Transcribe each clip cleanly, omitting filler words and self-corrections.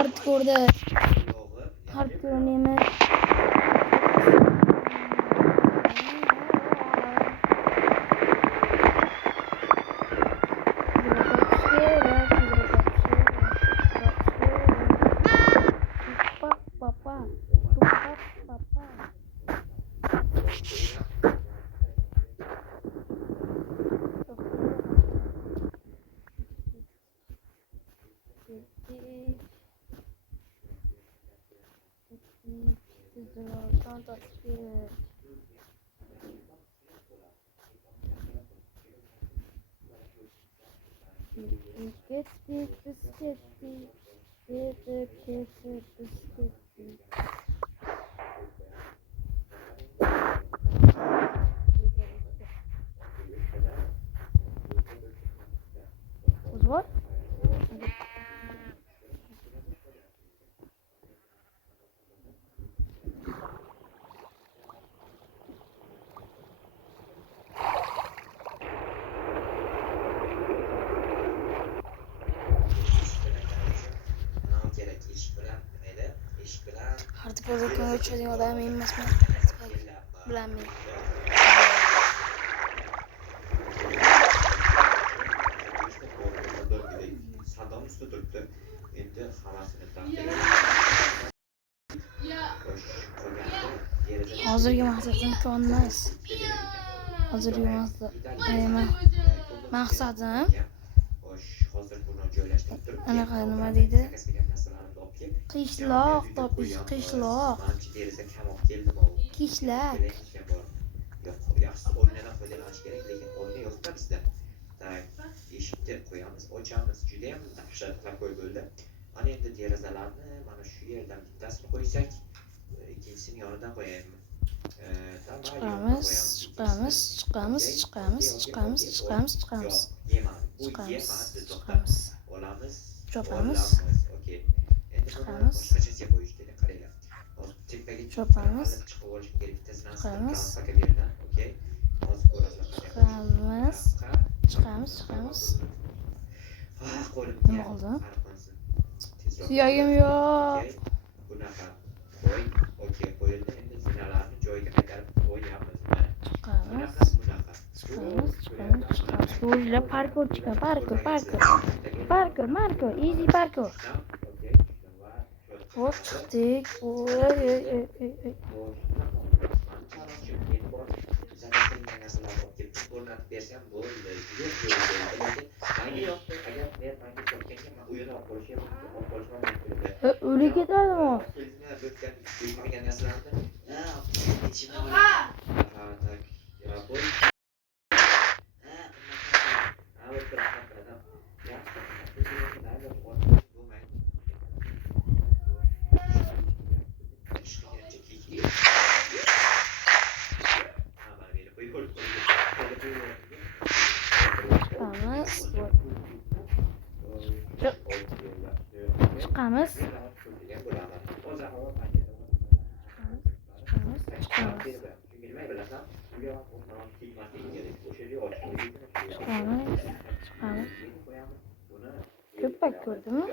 hardcore'da hardcore o'ynayman. What? Hardcore'da ko'ngil ochadigan odam emasman. Bilaman. Saddam usta turibdi. Endi hammasini taqdirga Hozirgi maqsadim ko'nmas. Hozirgi maqsadim anaqa nima deydi? Qishloq topish, qishloq. Qishloq. Yaxshi o'yinlardan foydalanish kerak, lekin o'yinda yo'qda bizda. Eshikni qo'yamiz, ochamiz. Juda ham dahshatli bo'ldi. Mana endi derazalarni mana shu yerdan bittasini qo'ysak, ikkinchisini yonidan qo'yaymi? Chiqamiz. Olamiz. Chopamiz. Okey. Endi Chiqamiz. boshqacha qo'yish kerak, qaranglar. Hozir tepaga Chopamiz. chiqib olish kerak bittasidan. Chiqamiz. Okey. Hozir ko'rasizlar. Chiqamiz. Qo'lim Nima qildi? Suyagim yo'q. Bunaqa qo'y. Okey, qo'yildi. Endi zinalarni joyiga qaytarib qo'yamiz. Bunaqa. Chiqamiz. Bo'ylar parkour chiqadi. Parkour. Easy parkour. Hop chiqdik. Bersam bo'ldi. O'lik ketadimi? Chiqamiz. Köpek gördün mü?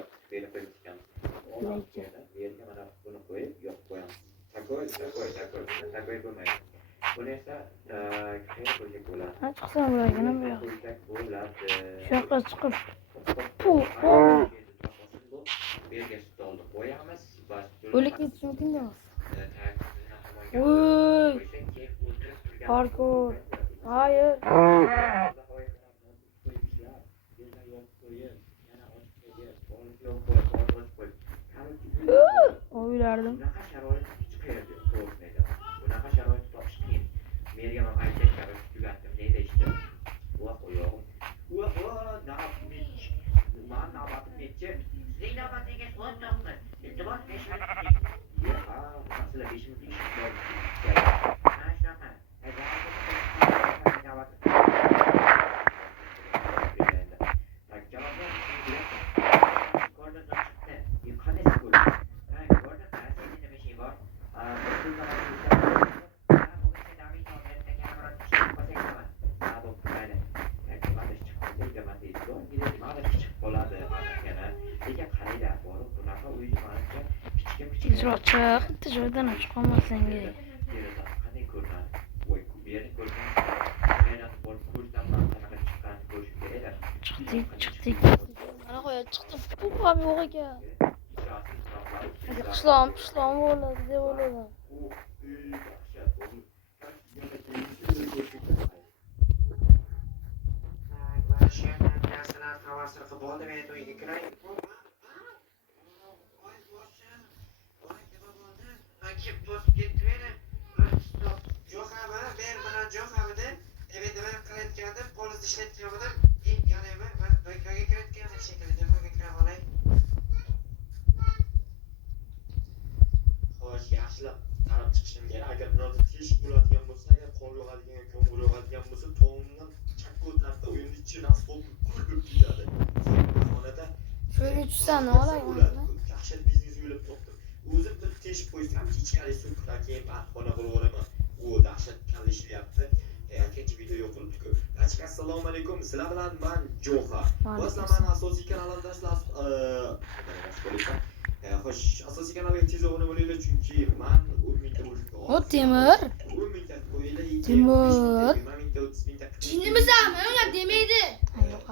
Çıksana buraya yine buraya. Şaka çıkıp. Öyle gitsin mümkün değil. Oy. Parkur. Hayır. Oylardım. lekin qaranglar, borib bunaqa uyni manimcha kichkina Tezroq chiq. Bitta joydan chiqolmasang kerak. deraza qanday ko'rinadi? Voy, bu yerni ko'rgan, yana borib ko'rsamman, qanaqa chiqqanini ko'rishim kerak-da. Chiqdik. Mana qo'ya chiqdim. Bu ham yo'q ekan. Qishlog'im bo'ladi deb o'yladim. Xo'sh, yaxshilab qarab chiqishim kerak. Agar birorta teshik bo'ladigan bo'lsa, agar qor yog'adigan, ko'ngil yog'adigan bo'lsa, to'ndan chakka o'tarda o'yinni ichidan asfalt kulib ketadi. Xonada Şöyle 3 tane olayım. yaxshi biznes o'ylab topdim. O'zim bir teshib qo'ysam, ichkari suv keyin xona qilib olaman. U dahshat ishlayapti. Ikkinchi video yo'qolibdi-ku. Assalomu alaykum. Sizlar bilan men Jo'xa. Sizlar meni asosiy kanalimda sizlar xo'sh, asosiy kanalga tez obuna bo'linglar, chunki men 10 mingta bo'lishga O Temur. 10 mingta qo'yinglar. Temur. 30 mingta. Jinimizami? Unga demaydi. Yo'q.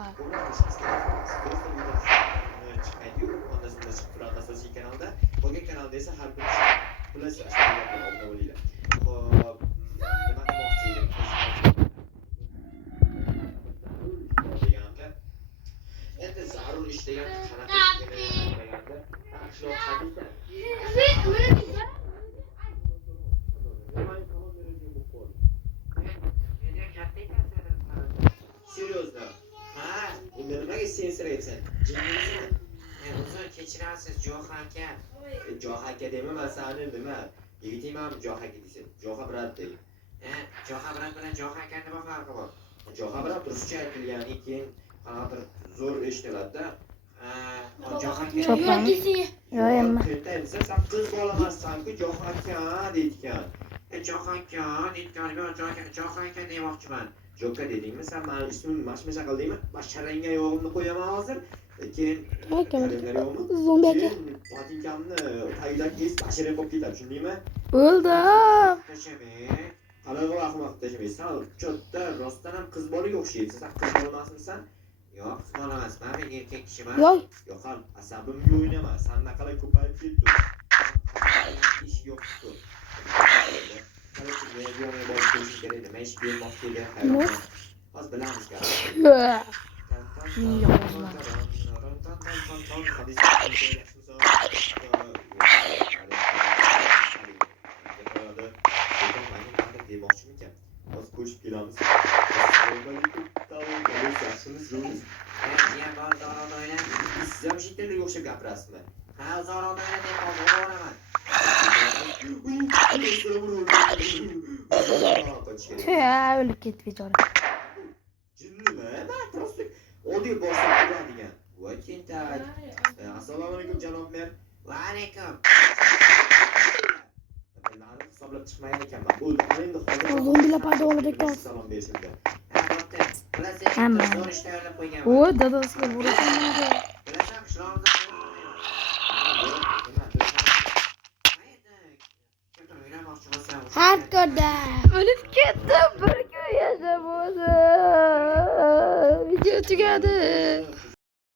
Asosiy kanalda, qolgan kanalda esa har kun plyus obuna bo'linglar. Xo'p, nima demoqchi edim? Endi zarur ishlayapti, qanaqa ishlamayapti? Qishloq hadisa. Серьезно? Ha, endi nimaga sensirayapsan? Jinnimisan? Uzr, kechirasiz, Jo'xa aka. Jo'xa aka deyman, sani nima? Yigiting ham Jo'xa aka deysan. Jo'xa brat dey. Jo'xa brat bilan Jo'xa aka nima farqi bor? Jo'xa brat ruscha aytilgan, keyin bir zo'r eshitiladi-da. Jo'xa aka. Yo'q emas. Sen qiz bolamassan-ku, Jo'xa aka deydigan. Jo'xa aka deydigan, Jo'xa aka demoqchiman. Jo'xa dedingmi? Sen meni ismimni mashmasha qildingmi? Basharangga yog'imni qo'yaman hozir. Keyin Zombi aka. Botinkamni tagidagi es bashara bo'lib ketadi, tushundingmi? O'ldim. Qanaqa ahmoq tashamaysan? Cho'tta rostdan ham qiz bolaga o'xshaysan. Sen qiz bolamasmisan? Yo'q, qiz bola emasman, men erkak kishiman. Yo'q, asabimga o'ynama. Sen naqalay ko'payib ketdi. Ish yo'q-ku. Hozir bilamiz demoqchimikan? Hozir ko'rishib kelamiz. Assalomu alaykum. Yaxshimisiz? Ya bor Zorodoylar. Siz ham shunday o'xshab gapirasizmi? Ha, Zorodoylar deb hozir boraman. O'lib ketdi bechora. Jinnimi? Men просто oddiy boshqa bo'ladigan. Voy tentak. Assalomu alaykum janob mer. Va alaykum. Narxni hisoblab chiqmagan ekanman. Bo'ldi. Endi hozir Zombilar paydo bo'ladi ekan. Salom berishimda. Hamma. O dadasiga bo'lasanmi? Hardcore. O'lib ketdim. Bir kun yashab o'ldim. Video tugadi.